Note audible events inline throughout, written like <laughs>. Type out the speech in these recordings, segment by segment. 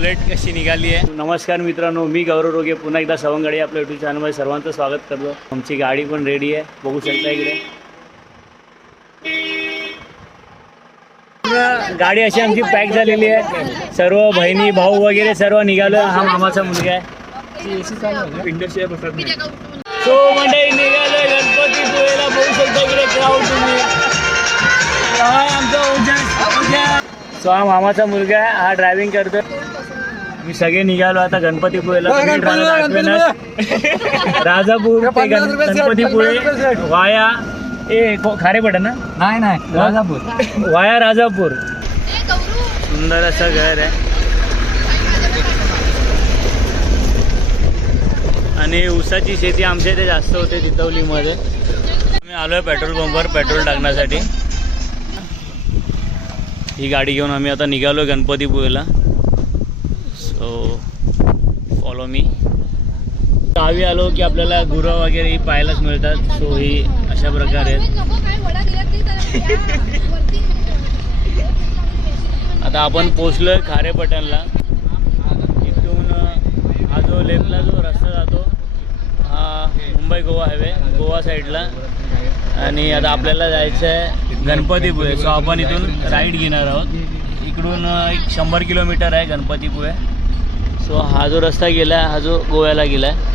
Bullet कशी निघाली आहे? नमस्कार मित्रांनो मी गौरव रोगे. पुन्हा एकदा सवंगडी आपल्या युट्यूब चॅनलमध्ये सर्वांचं स्वागत करतो. आमची गाडी पण रेडी आहे. बघू शकता इकडे. गाडी अशी आमची पॅक झालेली आहे. सर्व बहिणी भाऊ वगैरे सर्व निघालो. हा मामाचा मुलगा आहे. सो मंडळी निघालोय गणपती पुळेला. बघू शकता इकडे क्राऊड तुम्ही. हा आमचा सो हा मामाचा मुलगा आहे. हा ड्रायव्हिंग करतो मी सगळे निघालो आता गणपतीपुळेला. राजापूर <laughs> ते गणपतीपुळे वाया ए को- खारेपटा ना? नाही नाही राजापूर. वाया राजापूर. सुंदर असं घर आहे. आणि ऊसाची शेती आमच्या इथे जास्त होते तितवलीमध्ये. आम्ही आलो आहे पेट्रोल पंपवर पेट्रोल टाकण्यासाठी. ही गाडी घेऊन आम्ही आता निघालो गणपतीपुळेला. सो फॉलो मी गावी आलो की आपल्याला गुरं वगैरे पाहायलाच मिळतात. सो ही अशा प्रकारे. आहेत. आता आपण पोचलोय खारेपटणला इथून हा जो लेफ्टला जो रस्ता जातो हा मुंबई गोवा हायवे गोवा साईडला आणि आता आपल्याला जायचं आहे गणपतीपुळे. सो आपण इथून राईड घेणार आहोत. इकडून एक शंभर किलोमीटर आहे गणपतीपुळे. सो हा जो रस्ता गेला हा जो गोव्याला गेला आहे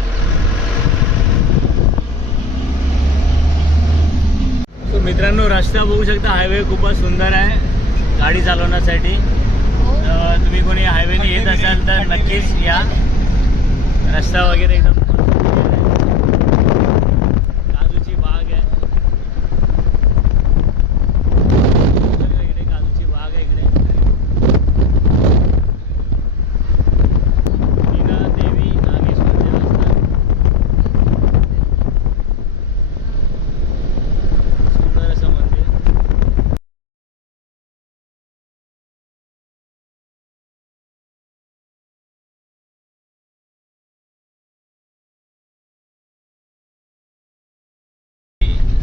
सो मित्रांनो रस्ता बघू शकता हायवे खूपच सुंदर आहे गाडी चालवण्यासाठी. तुम्ही कोणी हायवेने येत असाल तर नक्कीच या. रस्ता वगैरे एकदम काजूची बाग आहे इकडे काजूची बाग आहे इकडे मीना देवी नागेश्वर देवस्थान सुंदर असं मंदिर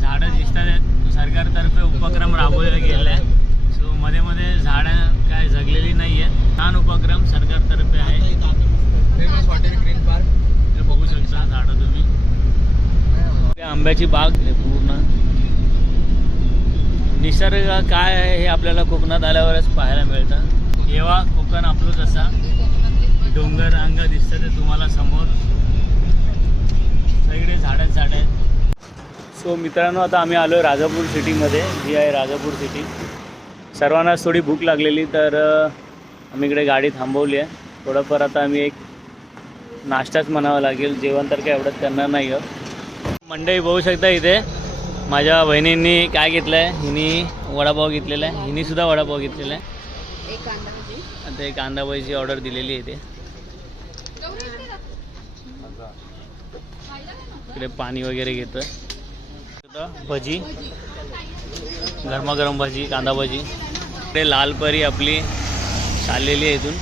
झाडं दिसतात आहेत सरकारतर्फे राबवला गेलेला आहे सो मध्ये मध्ये झाडं काय जगलेली नाही आहेत छान उपक्रम सरकारतर्फे आहे. फेमस हॉटेल ग्रीन पार्क ते बघू शकता झाडं तुम्ही. आंब्याची बाग आहे पूर्ण. निसर्ग काय आहे हे आपल्याला कोकणात आल्यावरच पाहायला मिळतं. जेव्हा कोकण आपलंच असा. डोंगर अंग दिसतं ते तुम्हाला समोर. सगळे झाडच झाड आहेत. सो मित्रांनो आता आम्ही आलो आहे राजापूर सिटीमध्ये ही आहे राजापूर सिटी सर्वांनाच थोडी भूक लागलेली तर आम्ही इकडे गाडी थांबवली आहे. थोडंफार आता आम्ही एक नाश्ताच म्हणावा लागेल. जेवण तर काय एवढंच करणार नाही आहोत मंडई बघू शकता इथे. माझ्या बहिणींनी काय घेतलं आहे हिनी वडापाव घेतलेला आहे. हिनी सुद्धा वडापाव घेतलेला आहे. आता एक कांदा भजीची ऑर्डर दिलेली आहे इथे. इकडे पाणी वगैरे घेतं भजी. गरमागरम भाजी कांदा भजी. ते लाल परी आपली चाललेली आहे इथून.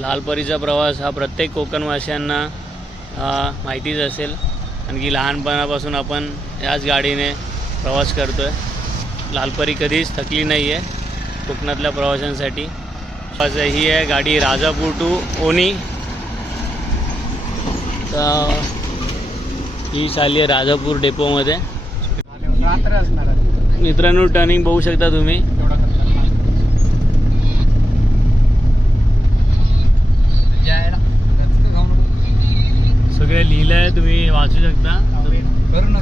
लालपरीचा प्रवास हा प्रत्येक कोकणवासियांना माहितीच असेल. आणखी लहानपणापासून आपण याच गाडीने प्रवास करतो आहे लालपरी कधीच थकली नाही आहे कोकणातल्या प्रवाशांसाठी. ही आहे गाडी राजापूर टू ओनी. तर ही चालली आहे राजापूर डेपोमध्ये. मित्रांनो टर्निंग बघू शकता तुम्ही. सगळे लिहिलं आहे तुम्ही वाचू शकता.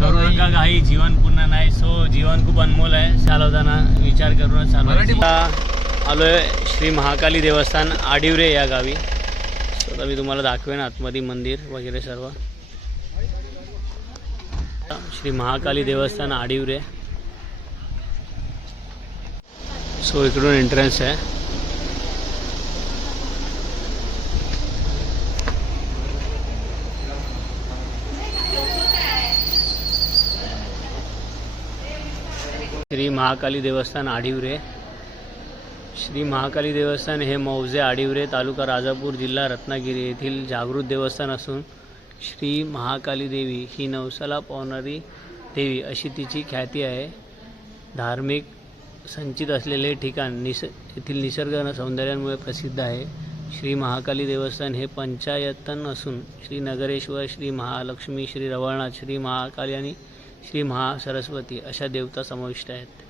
करू नका काही. जीवन पुन्हा नाही. सो जीवन खूप अनमोल आहे. चालवताना विचार करूनच मराठी चालवायचं आलो आहे श्री महाकाली देवस्थान आडिवरे या गावी. आता मी तुम्हाला दाखवेन आतमध्ये मंदिर वगैरे सर्व. श्री महाकाली देवस्थान आडिवरे. सो इकडून एंट्रन्स आहे. श्री महाकाली देवस्थान आडिवरे. श्री महाकाली देवस्थान हे मौजे आडिवरे तालुका राजापूर जिल्हा रत्नागिरी येथील जागृत देवस्थान असून श्री महाकाली देवी ही नवसाला पावणारी देवी अशी तिची ख्याती आहे. धार्मिक संचित असलेले ठिकाण निस येथील निसर्ग सौंदर्यामुळे प्रसिद्ध आहे. श्री महाकाली देवस्थान हे पंचायतन असून श्री नगरेश्वर श्री महालक्ष्मी श्री रवळनाथ श्री महाकाली आणि श्री महासरस्वती अशा देवता समाविष्ट आहेत.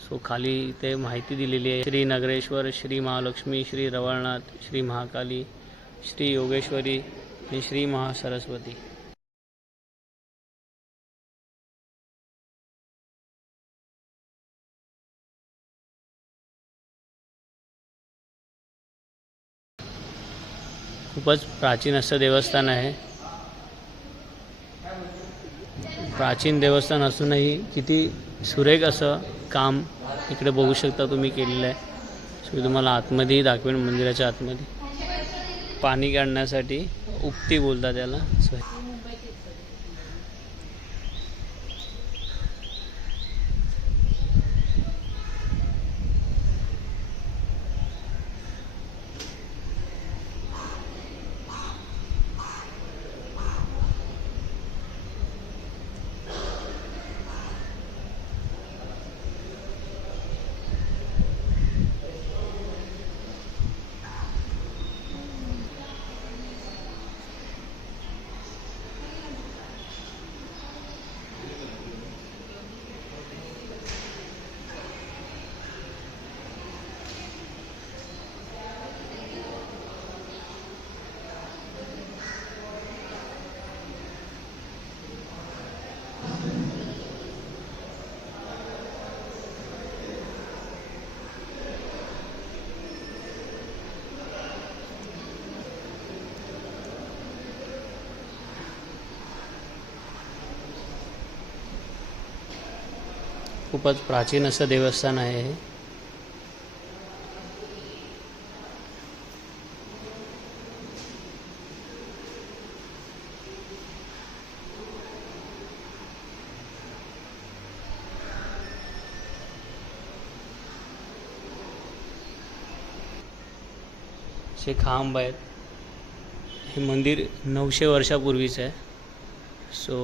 सो खाली इथे माहिती दिलेली आहे. श्री नगरेश्वर श्री महालक्ष्मी श्री रवळनाथ श्री महाकाली श्री योगेश्वरी आणि श्री महासरस्वती. खूपच प्राचीन असं देवस्थान आहे. प्राचीन देवस्थान असूनही किती सुरेख असं काम इकडे बघू शकता तुम्ही केलेलं आहे. सो मी तुम्हाला आतमध्येही दाखवेन मंदिराच्या आतमध्ये. पाणी काढण्यासाठी उपटी बोलतात त्याला सो खूपच प्राचीन असं देवस्थान आहे हे. असे खांब आहेत. हे मंदिर नऊशे वर्षापूर्वीचं आहे. सो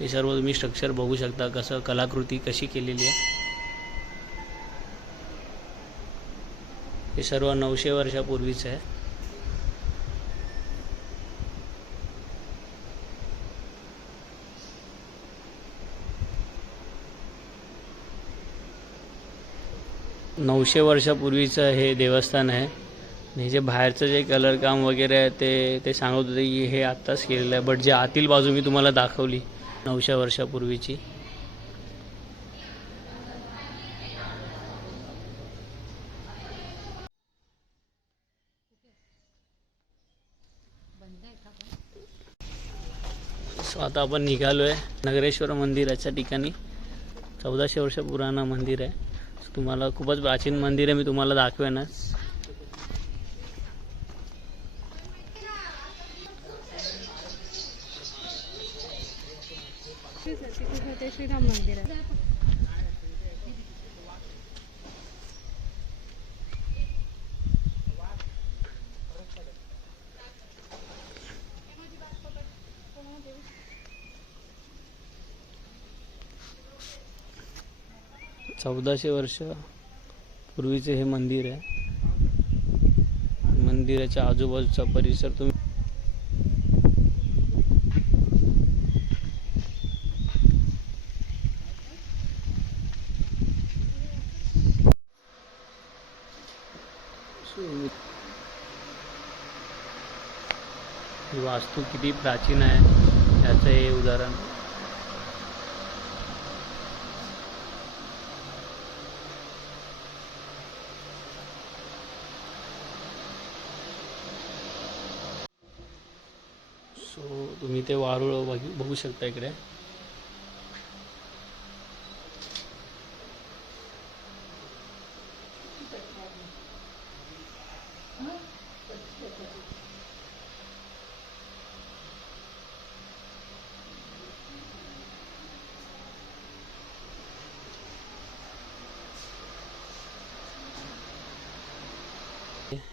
हे सर्व तुम्ही स्ट्रक्चर बघू शकता कसं कलाकृती कशी केलेली आहे. हे सर्व नऊशे वर्षापूर्वीचं आहे. नऊशे वर्षापूर्वीचं हे देवस्थान आहे. हे जे बाहेरचं जे कलर काम वगैरे आहे ते ते सांगत होते की हे आत्ताच केलेलं आहे. बट जे आतील बाजू मी तुम्हाला दाखवली नऊशे वर्षापूर्वीची. सो आता आपण निघालो आहे नगरेश्वर मंदिराच्या ठिकाणी. चौदाशे वर्ष पुराण मंदिर आहे. तुम्हाला खूपच प्राचीन मंदिर आहे मी तुम्हाला दाखवेनच. चौदाशे वर्ष पूर्वीचे हे मंदिर आहे. मंदिराच्या आजूबाजूचा परिसर तुम्ही ही वास्तू किती प्राचीन आहे याचं हे उदाहरण सो तुम्ही ते वारुळ बघू बघू शकता इकडे.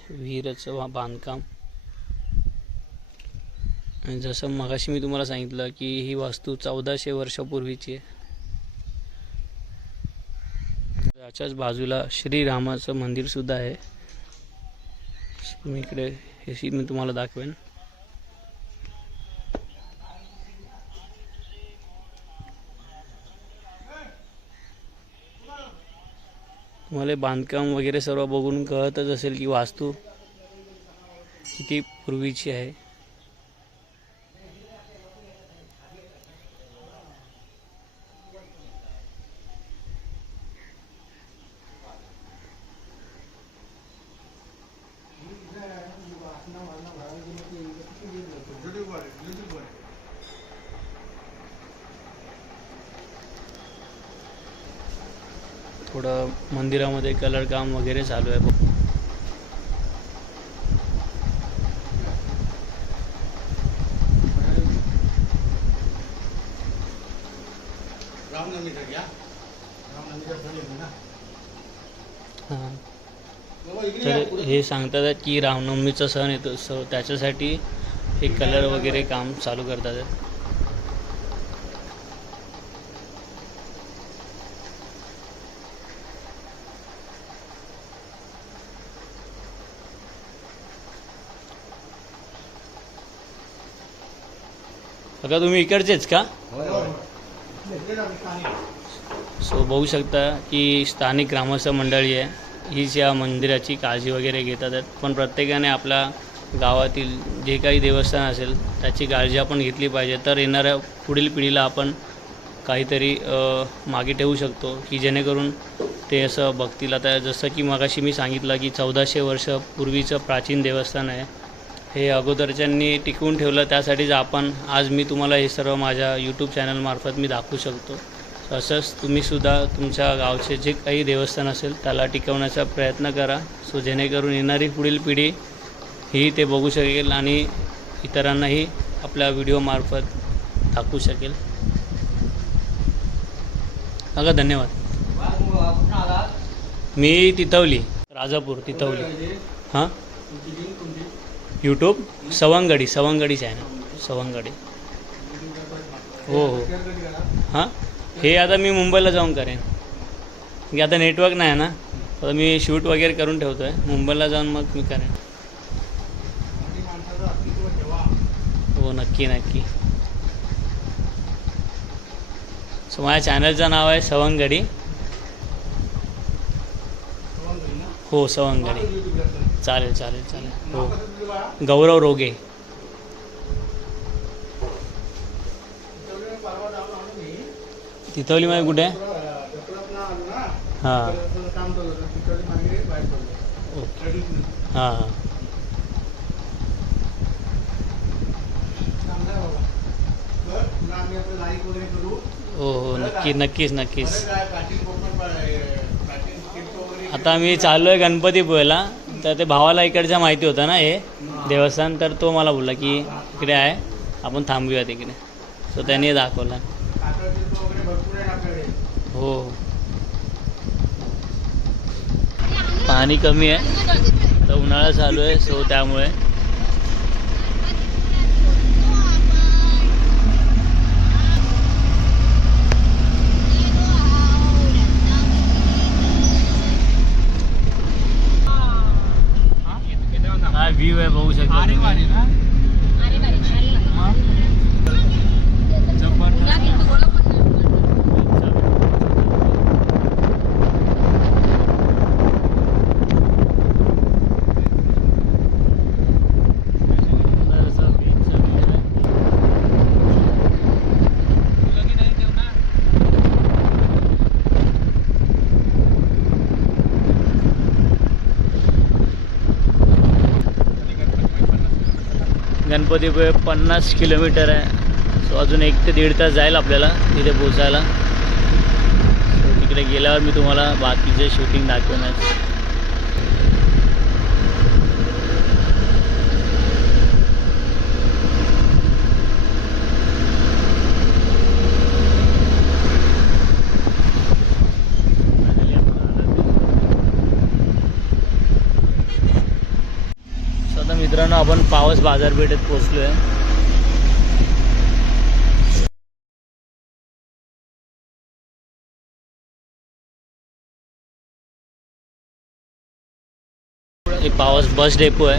विहिरचं वा- बांधकाम. जसं मगाशी मी तुम्हाला सांगितलं की ही वास्तू चौदाशे वर्षापूर्वीची आहे. त्याच्याच बाजूला श्रीरामाचं मंदिरसुद्धा आहे. मी इकडे हे मी तुम्हाला दाखवेन. तुम्हाला बांधकाम वगैरे सर्व बघून कळतच असेल की वास्तू किती पूर्वीची आहे थोडं मंदिरामध्ये कलर काम वगैरे चालू आहे. तर. हे सांगतात की रामनवमीचा सण येतो सो त्याच्यासाठी हे कलर वगैरे काम चालू करतात. बघा तुम्ही इकडचेच का. सो बघू शकता की स्थानिक ग्रामस्थ मंडळी आहे. हीच या मंदिराची काळजी वगैरे घेतात. आहेत पण प्रत्येकाने आपल्या गावातील जे काही देवस्थान असेल त्याची काळजी आपण घेतली पाहिजे. तर येणाऱ्या पुढील पिढीला आपण काहीतरी मागे ठेवू शकतो की जेणेकरून ते असं बघतील आता जसं की मगाशी मी सांगितलं की चौदाशे वर्ष पूर्वीचं प्राचीन देवस्थान आहे. हे अगोदरच्यांनी टिकवून ठेवलं त्यासाठीच आपण आज मी तुम्हाला हे सर्व माझ्या यूट्यूब चॅनलमार्फत मी दाखवू शकतो. असंच तुम्हीसुद्धा तुमच्या गावचे जे काही देवस्थान असेल त्याला टिकवण्याचा प्रयत्न करा. सो जेणेकरून येणारी पुढील पिढी ही ते बघू शकेल आणि इतरांनाही आपल्या व्हिडिओमार्फत दाखवू शकेल. अगं धन्यवाद. मी तिथवली राजापूर तिथवली. हां? यूट्यूब सवंगडी सवंगडी चॅनल सवंगडी हो हो. हां? हे आता मी मुंबईला जाऊन करेन. की आता नेटवर्क नाही आहे ना? आता मी शूट वगैरे करून ठेवतो आहे मुंबईला जाऊन मग मी करेन. हो नक्की नक्की. सो माझ्या चॅनलचं नाव आहे सवंगडी हो सवंगडी चालेल चालेल चालेल. हो. गौरव रोगे. तिथवली माझी कुठे? हां. ओके हां. हां हो हो नक्की नक्कीच नक्कीच. आता मी चाललो आहे गणपतीपुळेला. तर ते भावाला इकडच्या माहिती होतं ना हे. देवस्थान तर तो मला बोलला की इकडे आहे आपण थांबूया तिकडे सो त्यांनी दाखवला. हो, हो पाणी कमी आहे तर उन्हाळा चालू आहे सो त्यामुळे हा व्ह्यू आहे बघू शकता आणि तुम्ही. वारी ना सुंदर असं beach चं view आहे. गणपतीपुळे पन्नास किलोमीटर आहे. सो अजून एक ते दीड तास जाईल आपल्याला तिथे पोचायला सो तिकडे गेल्यावर मी तुम्हाला बाकीचे शूटिंग दाखवणार अपन पावस बाजारपेठेत पोचलो आहे पावस बस डेपो है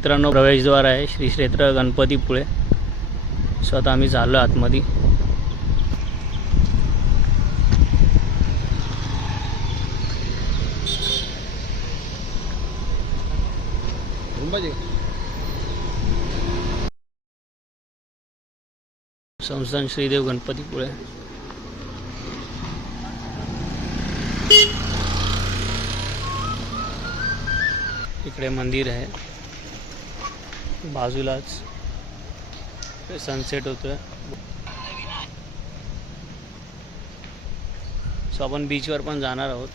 मित्रांनो प्रवेशद्वार आहे. श्री क्षेत्र गणपतीपुळे सो आता आम्ही चाललो आतमध्ये. संस्थान श्रीदेव गणपतीपुळे इकडे मंदिर आहे. बाजूलाच. सनसेट होतोय. सो आपण बीचवर पण जाणार आहोत.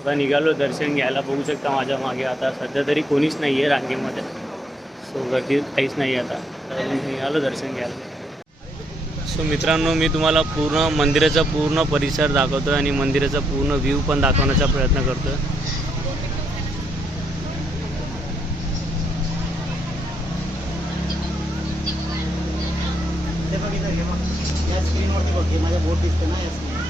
आता निघालो दर्शन घ्यायला बघू शकता माझ्या मागे. आता सध्या तरी कोणीच नाही आहे रांगेमध्ये. सो गर्दी काहीच नाही आहे आता निघालो दर्शन घ्यायला. सो मित्रांनो मी तुम्हाला पूर्ण मंदिराचा पूर्ण परिसर दाखवतो आणि मंदिराचा पूर्ण व्ह्यू पण दाखवण्याचा प्रयत्न करतो या स्क्रीनवरती बघ हे माझ्या बोट दिसते ना या स्क्रीन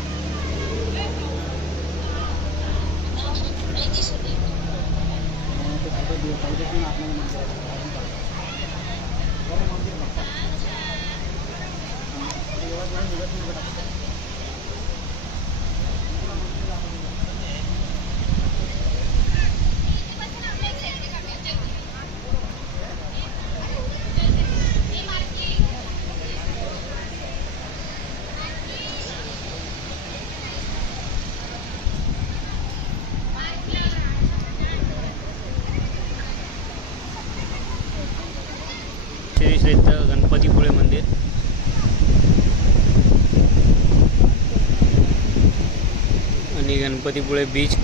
श्री क्षेत्र गणपतीपुळे मंदिर आणि गणपतीपुळे बीच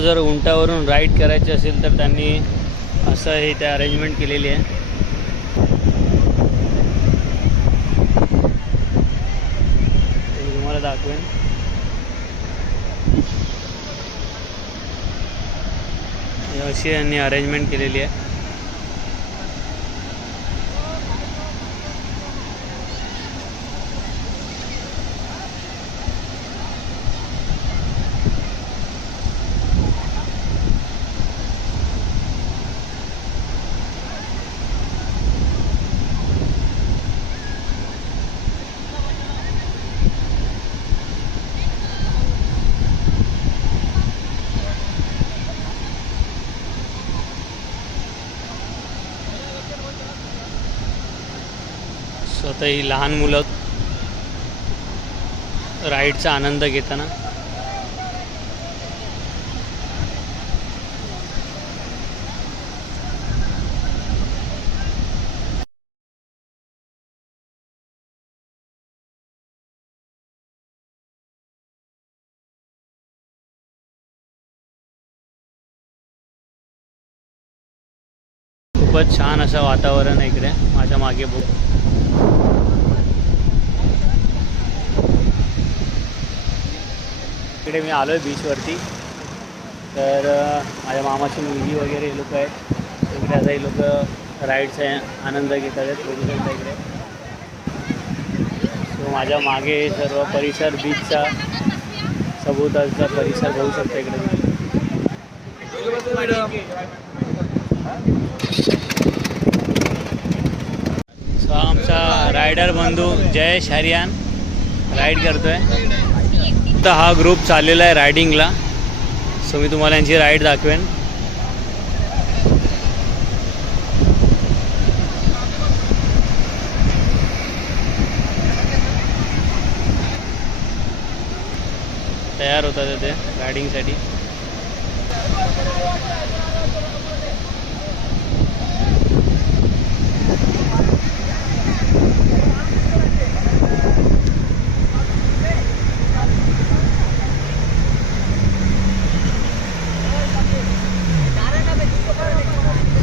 जर उंटावरून राईड करायची असेल तर त्यांनी असं हे ते अरेंजमेंट केलेली आहे. दाखवेन. अशी यांनी अरेंजमेंट केलेली आहे. ही लहान मुलं राईडचा आनंद घेताना. खूपच छान असं वातावरण आहे इकडे. माझ्या मागे बघ. इकडे मी आलो आहे बीचवरती तर माझ्या मामाची मुलगी वगैरे हे लोक आहेत. इकडे आता हे लोक राईडचा आनंद घेत आहेत बघू इकडे. सो माझ्या मागे सर्व परिसर बीचचा सभोवतालचा परिसर बघू शकता इकडे सो आमचा रायडर बंधू जयेश हरियान राईड करतोय. आता हा ग्रुप चाललेला आहे रायडिंगला सो मी तुम्हाला यांची राईड दाखवेन. तयार होतात ते रायडिंगसाठी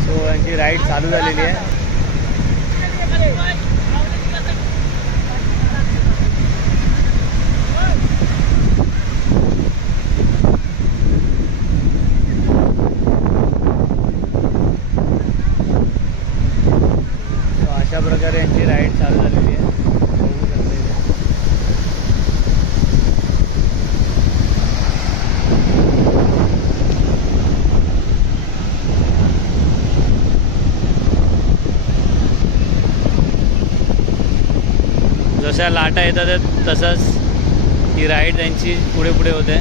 सो यांची राईड चालू झालेली आहे So अशा प्रकारे यांची राईड चालू झालेली आहे बघू शकता इथे. जशा लाटा येतात तसंच ही राईड त्यांची पुढे पुढे होते.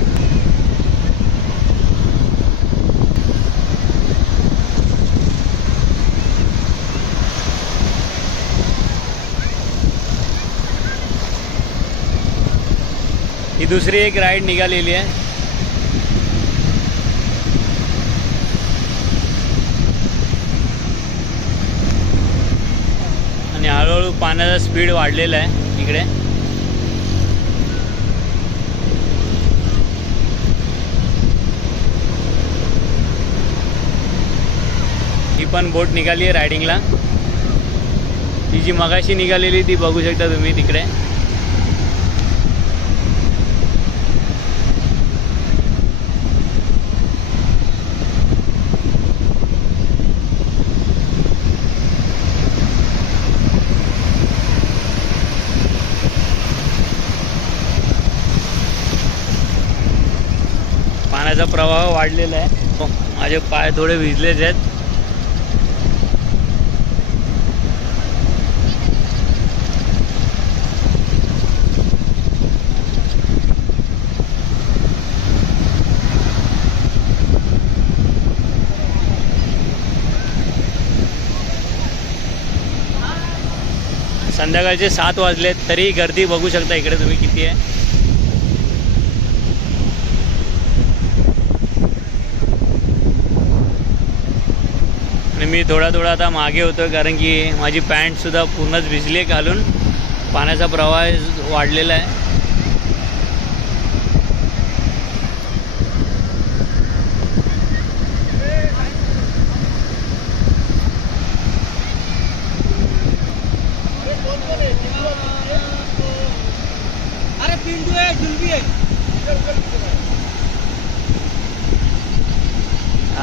ही दुसरी एक राईड निघालेली आहे. आणि हळूहळू पाण्याचा स्पीड वाढलेला आहे. इकडे. ही पण बोट निघाली आहे रायडिंगला ही जी मगाशी निघालेली ती बघू शकता तुम्ही तिकडे. पाण्याचा प्रवाह वाढलेला आहे. हो, माझे पाय थोडे भिजलेच आहेत. संध्याकाळचे सात वाजलेत तरी गर्दी बघू शकता इकडे तुम्ही किती आहे. मी थोडा थोडा आता मागे होतो कारण की माझी पॅन्टसुद्धा पूर्णच भिजली आहे घालून पाण्याचा प्रवाह वाढलेला आहे.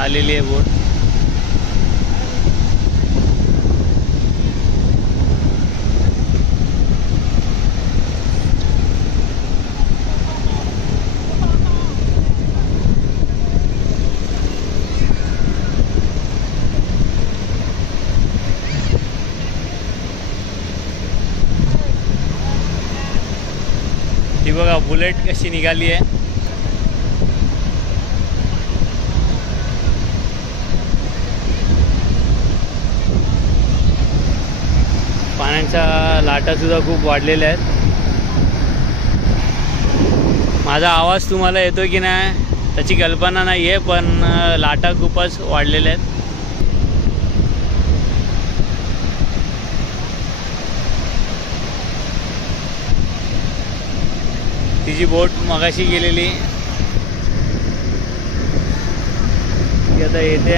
आलेली आहे बोट. बुलेट कशी निघाली आहे. पाण्याच्या लाटासुद्धा खूप वाढलेल्या आहेत. माझा आवाज तुम्हाला येतो की नाही त्याची कल्पना नाही आहे पण लाटा खूपच वाढलेल्या आहेत. तिची बोट मगाशी गेलेली ती आता येते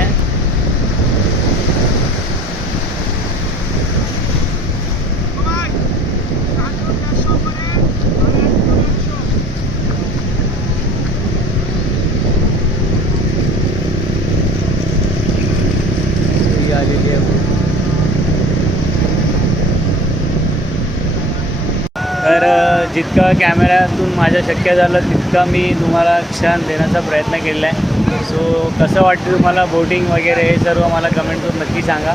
ती आलेली आहे बोट. तर अ, जितका कॅमेऱ्यातून माझ्या शक्य झालं तितका मी तुम्हाला क्षण देण्याचा प्रयत्न केला आहे. सो कसं वाटतं तुम्हाला बोटिंग वगैरे हे सर्व मला कमेंटवर नक्की सांगा.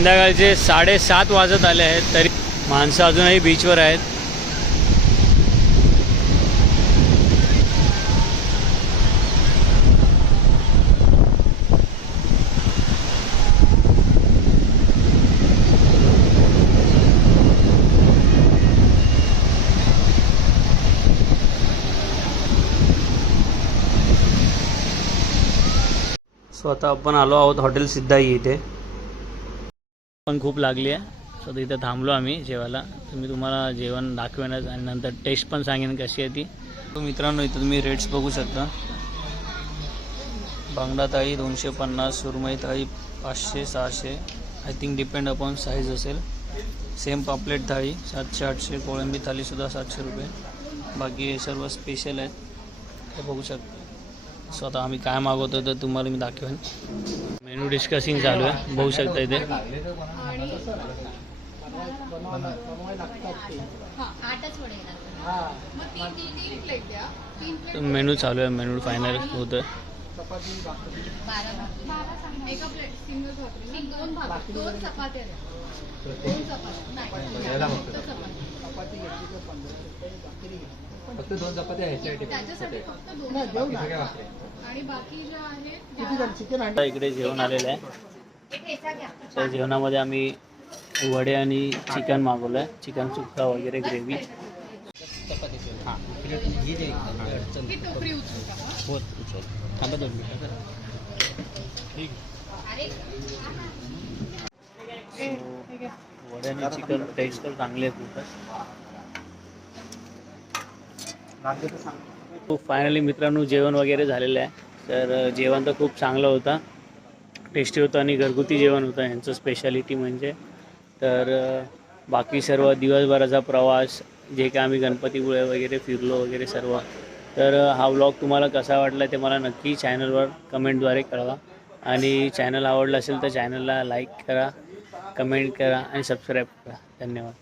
संध्याकाळचे साडेसात वाजत आले आहेत तरी माणसं अजूनही बीचवर आहेत. सो आता आपण आलो आहोत हॉटेल सिद्धाई इथे. पण खूप लागली आहे. सो इथं थांबलो आम्ही जेवायला. तर मी तुम्हाला जेवण दाखवेनच आणि नंतर टेस्ट पण सांगेन कशी आहे ती. तो मित्रांनो इथं तुम्ही रेट्स बघू शकता. बांगडा थाळी दोनशे पन्नास सुरमई थाळी पाचशे सहाशे. I think depend upon size असेल. सेम पापलेट थाळी सातशे आठशे. कोळंबी थाळीसुद्धा सातशे रुपये. बाकी हे सर्व स्पेशल आहेत. हे बघू शकता. सो आता आम्ही काय मागवतो तर तुम्हाला मी दाखवेन. मेनू डिस्कसिंग चालू आहे. बघू शकता इथे. मेनू चालू आहे. मेनू फायनल होतं. चपाती. फक्त दोन चपात्या ह्याच्यासाठी आहेत इकडे जेवण आलेलं आहे. त्या जेवणामध्ये आम्ही वडे आणि चिकन मागवलं आहे चिकन सुक्का वगैरे ग्रेव्ही. ही उचलू? वडे आणि चिकन टेस्ट तर चांगली आहे हो, खूप फायनली मित्रांनो जेवण वगैरे झालेलं आहे. तर जेवण तर खूप चांगलं होतं. टेस्टी होतं आणि घरगुती जेवण होतं. यांचं स्पेशालिटी म्हणजे. तर बाकी सर्व दिवसभराचा प्रवास जे काय आम्ही गणपतीपुळे वगैरे फिरलो वगैरे सर्व. तर हा व्लॉग तुम्हाला कसा वाटला ते मला नक्की चॅनलवर कमेंटद्वारे कळवा. आणि चॅनल आवडलं असेल तर चॅनलला लाईक करा कमेंट करा आणि सबस्क्राईब करा. धन्यवाद.